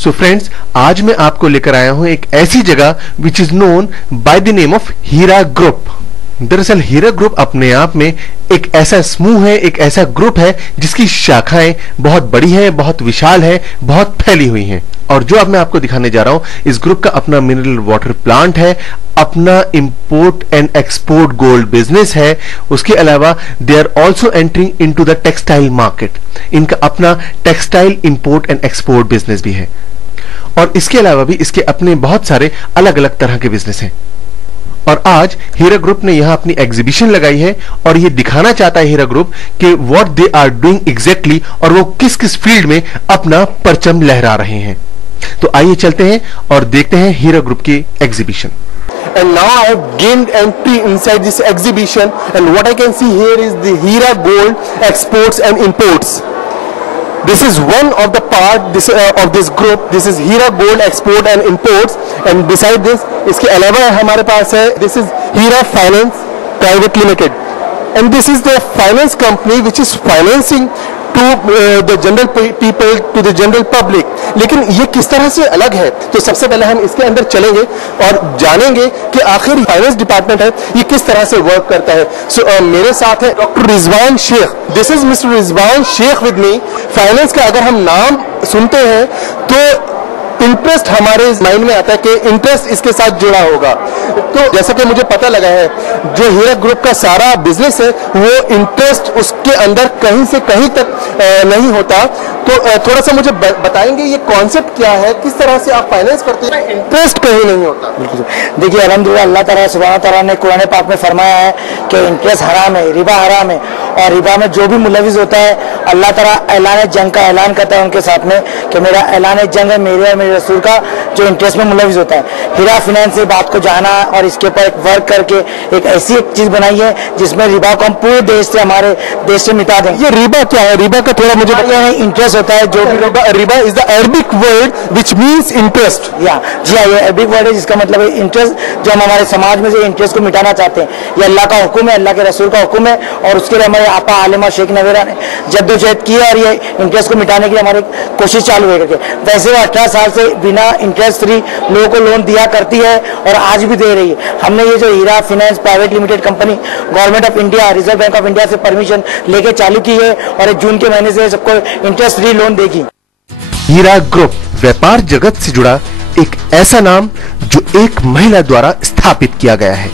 So friends, आज मैं आपको लेकर आया हूं एक ऐसी जगह which is known by the name of Heera group. दरअसल हीरा ग्रुप अपने आप में एक ऐसा समूह है, एक ऐसा ग्रुप है जिसकी शाखाएं बहुत बड़ी हैं, बहुत विशाल है, बहुत फैली हुई हैं। और जो अब मैं आपको दिखाने जा रहा हूं, इस ग्रुप का अपना मिनरल वाटर प्लांट है, अपना import and export gold business है। उसके अलावा they are also entering into the textile market. इनका अपना textile import and export business भी है और इसके अलावा भी इसके अपने बहुत सारे अलग अलग तरह के बिजनेस हैं। और आज हीरा ग्रुप ने यहां अपनी एग्जीबिशन लगाई है और ये दिखाना चाहता है हीरा ग्रुप कि what they are doing exactly, और वो किस किस फील्ड में अपना परचम लहरा रहे हैं। तो आइए चलते हैं और देखते हैं हीरा ग्रुप की exhibition. And now I have gained entry inside this exhibition, and what I can see here is the Hira Gold Exports and Imports. This is one of the part of this group. This is Hira Gold Export and Imports, and beside this, इसके अलावा हमारे पास है this is Hira Finance Private Limited, and this is the finance company which is financing to the general people, to the general public. लेकिन ये किस तरह से अलग है, तो सबसे पहले हम इसके अंदर चलेंगे और जानेंगे कि आखिर फाइनेंस डिपार्टमेंट है ये किस तरह से वर्क करता है। सो मेरे साथ है doctor Rizwan Shaikh. This is mister Rizwan Shaikh with me. Finance का अगर हम नाम सुनते हैं तो इंटरेस्ट हमारे माइंड में आता है कि इंटरेस्ट इसके साथ जुड़ा होगा। तो जैसा कि मुझे पता लगा है, जो हीरा ग्रुप का सारा बिजनेस है वो इंटरेस्ट उसके अंदर कहीं से कहीं तक नहीं होता। तो थोड़ा सा मुझे बताएंगे ये कॉन्सेप्ट क्या है, किस तरह से आप फाइनेंस करते हैं, इंटरेस्ट कहीं नहीं होता। देखिए, अल्हम्दुलिल्लाह अल्लाह ताला सुब्हान ताला ने कुरान पाक में फरमाया है कि इंटरेस्ट हराम है, रिबा हराम है, और रिबा में जो भी मुलविस होता है अल्लाह ताला ऐलान जंग का ऐलान करता है उनके साथ में कि मेरा ऐलान जंग है मेरे और मेरे रसूल का जो इंटरेस्ट में मुलविस होता है। हीरा फाइनेंस से बात को जाना और इसके ऊपर एक वर्क करके एक ऐसी एक चीज बनाई है जिसमें रिबा को हम पूरे देश से, हमारे देश से मिटा दें। ये रिबा क्या है? रिबा का थोड़ा मुझे इंटरेस्ट होता है जो रिबा is the Arabic word which means interest. जी हाँ, ये अरबिक वर्ड है जिसका मतलब है इंटरेस्ट, जो हम हमारे समाज में से इंटरेस्ट को मिटाना चाहते हैं। ये अल्लाह का हुक्म है, अल्लाह के रसूल का हुक्म है, और उसके लिए हमारे आपा आलिमा शेख नवेरा ने जद्दोजहद की है और ये इंटरेस्ट को मिटाने की हमारी कोशिश चालू है करके। वैसे वो 18 साल से बिना इंटरेस्ट फ्री लोगों को लोन दिया करती है और आज भी दे रही है। हमने ये जो Heera finance private limited company government of India, Reserve Bank of India से परमिशन लेके चालू की है और जून के महीने से सबको इंटरेस्ट फ्री लोन देगी। हीरा ग्रुप व्यापार जगत से जुड़ा एक ऐसा नाम जो एक महिला द्वारा स्थापित किया गया है।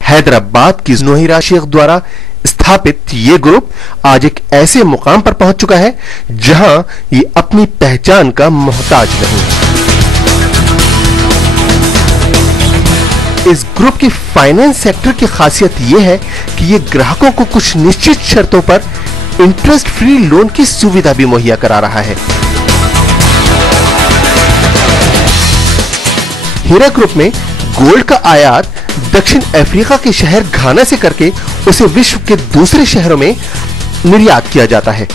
हैदराबाद की ज़ुनैरा शेख द्वारा स्थापित ये ग्रुप आज एक ऐसे मुकाम पर पहुंच चुका है जहां ये अपनी पहचान का मोहताज नहीं। इस ग्रुप की फाइनेंस सेक्टर की खासियत यह है कि ये ग्राहकों को कुछ निश्चित शर्तों पर इंटरेस्ट फ्री लोन की सुविधा भी मुहैया करा रहा है। हीरा ग्रुप में गोल्ड का आयात दक्षिण अफ्रीका के शहर घाना से करके उसे विश्व के दूसरे शहरों में निर्यात किया जाता है।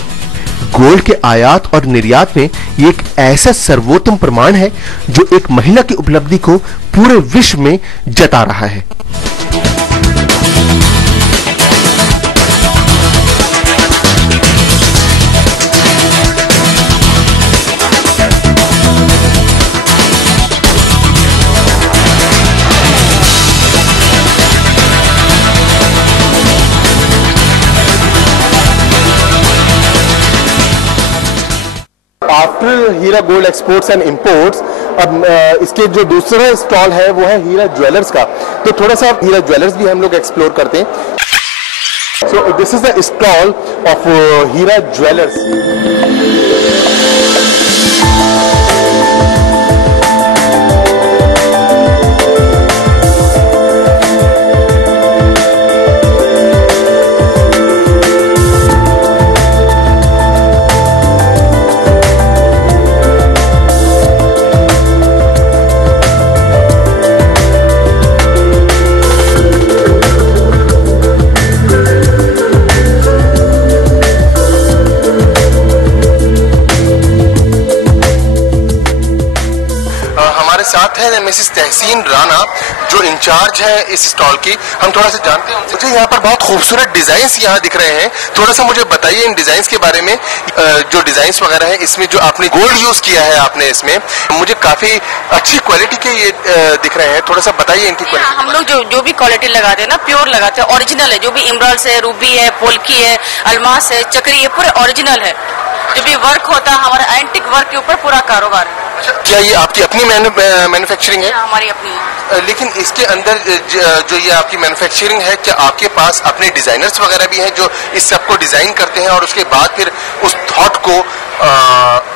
गोल्ड के आयात और निर्यात में ये एक ऐसा सर्वोत्तम प्रमाण है जो एक महिला की उपलब्धि को पूरे विश्व में जता रहा है। After Heera gold exports and imports, अब इसके जो दूसरा स्टॉल है वो है हीरा ज्वेलर्स का। तो थोड़ा सा हीरा ज्वेलर्स भी हम लोग एक्सप्लोर करते हैं। So this is the stall of Heera jewellers. साथ है मिसेस तहसीन राना, जो इंचार्ज है इस स्टॉल की। हम थोड़ा सा जानते हैं। मुझे यहाँ पर बहुत खूबसूरत डिजाइन यहाँ दिख रहे हैं, थोड़ा सा मुझे बताइए इन डिजाइन के बारे में। जो डिजाइन वगैरह है इसमें जो आपने गोल्ड यूज किया है आपने इसमें, मुझे काफी अच्छी क्वालिटी के ये दिख रहे हैं, थोड़ा सा बताइए इनकी क्वालिटी। हम लोग जो भी क्वालिटी लगाते हैं ना, प्योर लगाते हैं, ओरिजिनल है। जो भी इमराल्स है, रूबी है, पोल्की है, अलमास है, चक्री है, पूरे ओरिजिनल है। जो भी वर्क होता है हमारा एंटिक वर्क के ऊपर पूरा कारोबार है। क्या ये आपकी अपनी मैन्युफैक्चरिंग है? हमारी अपनी। लेकिन इसके अंदर जो ये आपकी मैन्युफैक्चरिंग है, क्या आपके पास अपने डिजाइनर्स वगैरह भी हैं जो इस सब को डिजाइन करते हैं और उसके बाद फिर उस थॉट को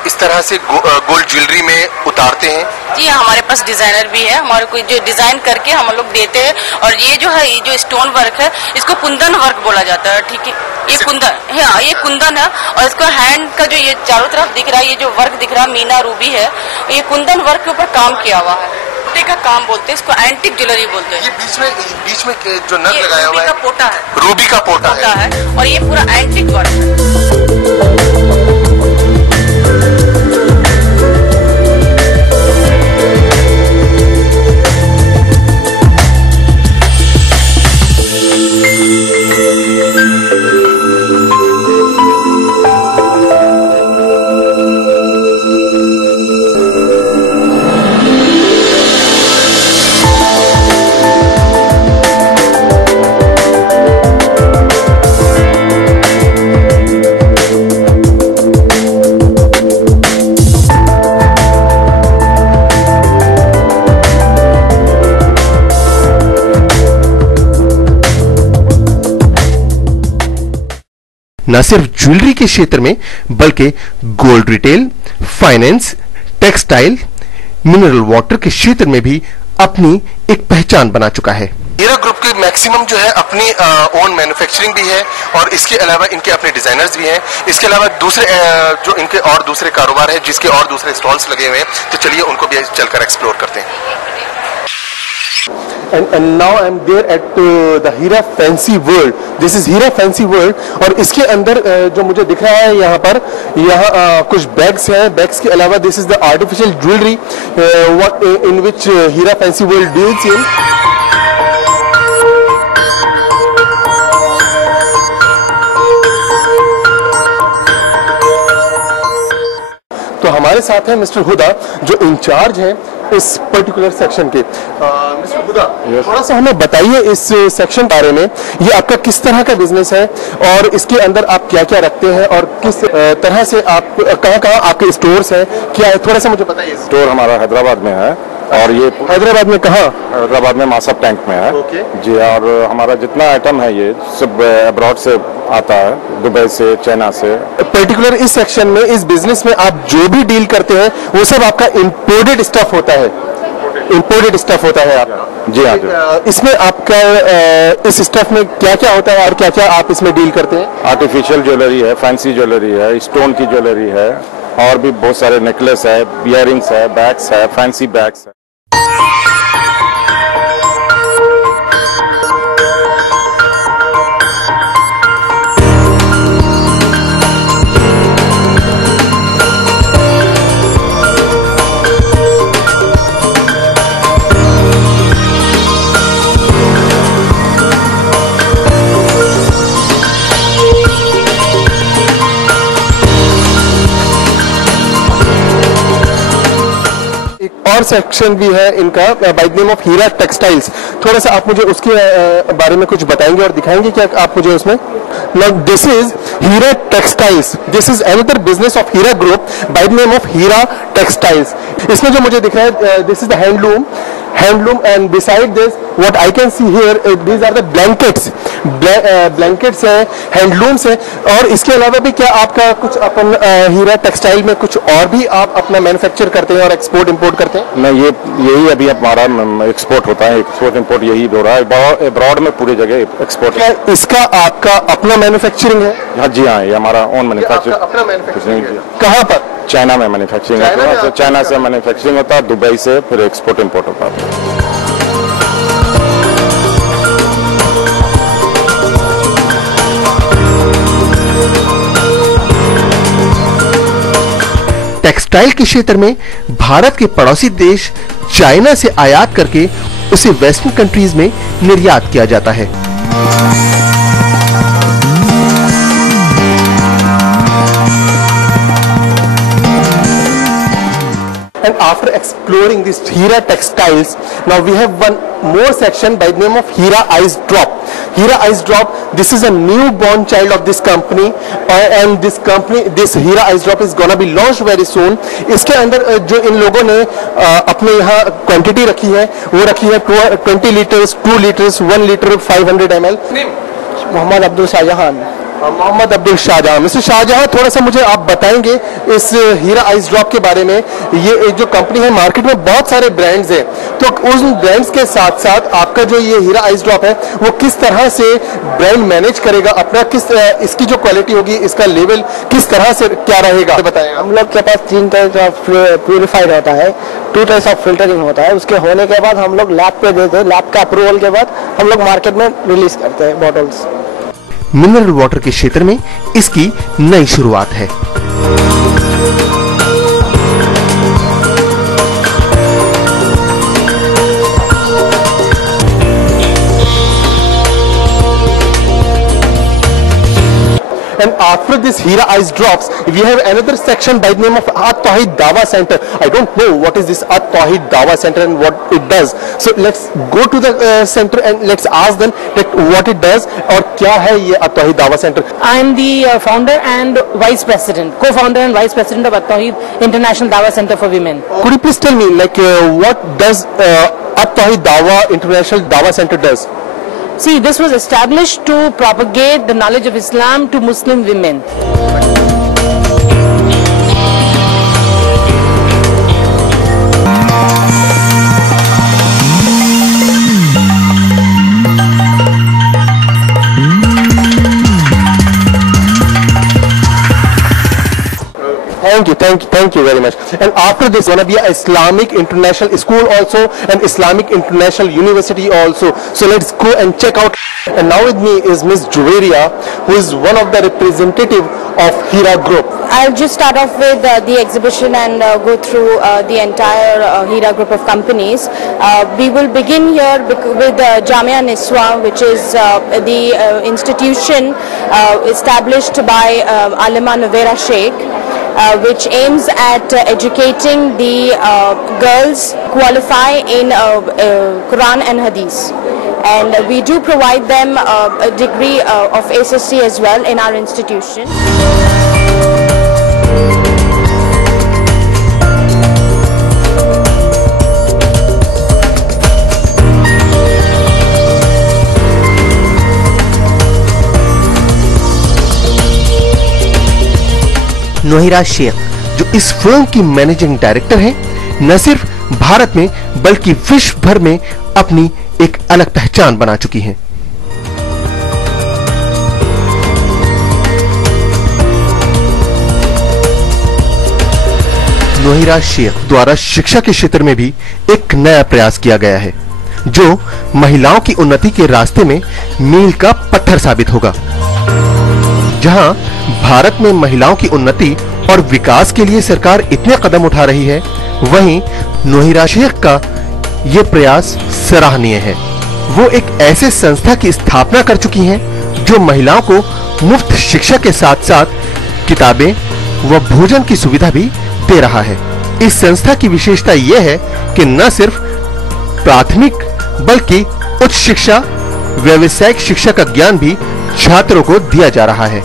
इस तरह से गोल्ड ज्वेलरी में उतारते हैं? जी हमारे पास डिजाइनर भी है, हमारे को जो डिजाइन करके हम लोग देते हैं। और ये जो है, ये जो स्टोन वर्क है, इसको कुंदन वर्क बोला जाता है। ठीक है, ये कुंदन, हाँ ये कुंदन है। और इसका हैंड का जो ये चारों तरफ दिख रहा है, ये जो वर्क दिख रहा है, मीना रूबी है, ये कुंदन वर्क के ऊपर काम किया हुआ है। पोटे का काम बोलते हैं इसको, एंटिक ज्वेलरी बोलते हैं। ये बीच में जो नग लगाया हुआ है, रूबी का पोटा है। रूबी का पोटा है। और ये पूरा एंटिक वर्क है। न सिर्फ ज्वेलरी के क्षेत्र में बल्कि gold retail, finance, textile, mineral water के क्षेत्र में भी अपनी एक पहचान बना चुका है। हीरा ग्रुप की मैक्सिमम जो है अपनी ओन मैन्युफैक्चरिंग भी है और इसके अलावा इनके अपने डिजाइनर्स भी हैं। इसके अलावा दूसरे जो इनके और दूसरे कारोबार है, जिसके और दूसरे स्टॉल्स लगे हुए हैं, तो चलिए उनको भी चलकर एक्सप्लोर करते हैं। And now I'm there at the Hira Fancy World. This is Hira Fancy World. और इसके अंदर जो मुझे दिख रहा है यहाँ पर, यहाँ कुछ बैग्स हैं। बैग्स के अलावा this is the artificial jewelry what in which Hira Fancy World deals in. तो हमारे साथ है मिस्टर हुदा, जो इंचार्ज है इस पर्टिकुलर सेक्शन के। मिस्टर हुदा, थोड़ा सा हमें बताइए इस सेक्शन बारे में। ये आपका किस तरह का बिजनेस है और इसके अंदर आप क्या क्या रखते हैं और किस तरह से आप कहाँ आपके स्टोर्स हैं, क्या है, थोड़ा सा मुझे बताइए। स्टोर हमारा हैदराबाद में है। और ये हैदराबाद में कहाँ? हैदराबाद में मासब टैंक में है। जी। और हमारा जितना आइटम है ये सब अब्रॉड से आता है, दुबई से, चाइना से। पर्टिकुलर इस सेक्शन में, इस बिजनेस में आप जो भी डील करते हैं वो सब आपका इंपोर्टेड स्टफ होता है। इंपोर्टेड स्टफ होता है आपका? जी हाँ। इसमें आपका इस स्टफ में क्या क्या होता है और क्या क्या आप इसमें डील करते हैं? आर्टिफिशियल ज्वेलरी है, फैंसी ज्वेलरी है, स्टोन की ज्वेलरी है, और भी बहुत सारे नेकलेस है, इयररिंग्स है, बैग्स है, फैंसी बैग्स है। और सेक्शन भी है इनका by the name of Heera textiles. थोड़ा सा आप मुझे उसके बारे में कुछ बताएंगे और दिखाएंगे क्या आप मुझे उसमें? Now this is Heera textiles. This is another business of Heera group by the name of Heera textiles. इसमें जो मुझे दिख रहा है, this is the handloom and beside this what I can see here, these are the blankets है, handlooms है। और इसके अलावा भी क्या आपका कुछ अपन हीरा टेक्सटाइल में कुछ और भी आप अपना मैन्युफैक्चर करते हैं और एक्सपोर्ट इंपोर्ट करते हैं? नहीं, यही अभी हमारा एक्सपोर्ट होता है, एक्सपोर्ट इंपोर्ट यही हो रहा है अब्रॉड में, पूरी जगह एक्सपोर्ट। क्या इसका आपका अपना मैन्युफैक्चरिंग है? हाँ जी हाँ, ये हमारा ओन मैन्युफैक्चरिंग। अपना मैन्युफैक्चरिंग कहाँ पर? चाइना में मैन्युफैक्चरिंग होता है। चाइना से मैन्युफैक्चरिंग होता है, दुबई से फिर एक्सपोर्ट इंपोर्ट होता है। टेक्सटाइल के क्षेत्र में भारत के पड़ोसी देश चाइना से आयात करके उसे वेस्टर्न कंट्रीज में निर्यात किया जाता है। And after exploring these Hira textiles, now we have one more section by the name of Hira Ice Drop. Hira Ice Drop, this is a newborn child of this company, and this Hira Ice Drop is gonna be launched very soon. इसके अंदर जो इन लोगों ने अपने यहाँ quantity रखी है वो रखी है 20 litres, 2 litres, 1 litre, 500 ml। Mohammad Abdul Shahjahan. Mohammad Abdul Shahjahan. Mister Shahjahan, थोड़ा सा मुझे आप बताएंगे इस हीरा आइस ड्रॉप के बारे में। ये जो कंपनी है, मार्केट में बहुत सारे ब्रांड्स हैं, तो उन ब्रांड्स के साथ साथ आपका जो ये हीरा आइस ड्रॉप है वो किस तरह से ब्रांड मैनेज करेगा अपना, किस इसकी जो क्वालिटी होगी, इसका लेवल किस तरह से क्या रहेगा, बताएं। हम लोग के पास 3 टाइप ऑफ प्यूरिफाइड होता है, 2 टाइप्स ऑफ फिल्टरिंग होता है। उसके होने के बाद हम लोग लैब पे देते हैं, लैब का अप्रूवल के बाद हम लोग मार्केट में रिलीज करते हैं बॉटल्स। मिनरल वाटर के क्षेत्र में इसकी नई शुरुआत है। And after this Hira Ice Drops, we have another section by the name of At-Tawheed Dawa Center. I don't know what is this At-Tawheed Dawa Center and what it does. So let's go to the center and let's ask them that what it does और क्या है ये At-Tawheed Dawa Center. I am the founder and vice president, co-founder and vice president of At-Tawheed International Dawa Center for Women. Could you please tell me what does At-Tawheed Dawa International Dawa Center does? See, this was established to propagate the knowledge of Islam to Muslim women. Thank you very much. And after this, gonna be an Islamic International School also, and Islamic International University also. So let's go and check out. And now with me is Miss Juveria, who is one of the representative of Hira Group. I'll just start off with the exhibition and go through the entire Hira Group of companies. We will begin here with Jamia Niswa, which is the institution established by Alima Novera Sheikh, which aims at educating the girls qualify in Quran and Hadith. And we do provide them a degree of SSC as well in our institution. Nohira Sheikh, जो इस firm की managing director हैं, न सिर्फ भारत में बल्कि विश्व भर में अपनी एक अलग पहचान बना चुकी हैं। नोहिरा शेख द्वारा शिक्षा के क्षेत्र में भी एक नया प्रयास किया गया है, जो महिलाओं की उन्नति के रास्ते में मील का पत्थर साबित होगा। जहां भारत में महिलाओं की उन्नति और विकास के लिए सरकार इतने कदम उठा रही है, वहीं नोहिरा शेख का ये प्रयास सराहनीय है। वो एक ऐसे संस्था की स्थापना कर चुकी हैं जो महिलाओं को मुफ्त शिक्षा के साथ साथ किताबें व भोजन की सुविधा भी दे रहा है। इस संस्था की विशेषता यह है कि न सिर्फ प्राथमिक बल्कि उच्च शिक्षा, व्यावसायिक शिक्षा का ज्ञान भी छात्रों को दिया जा रहा है।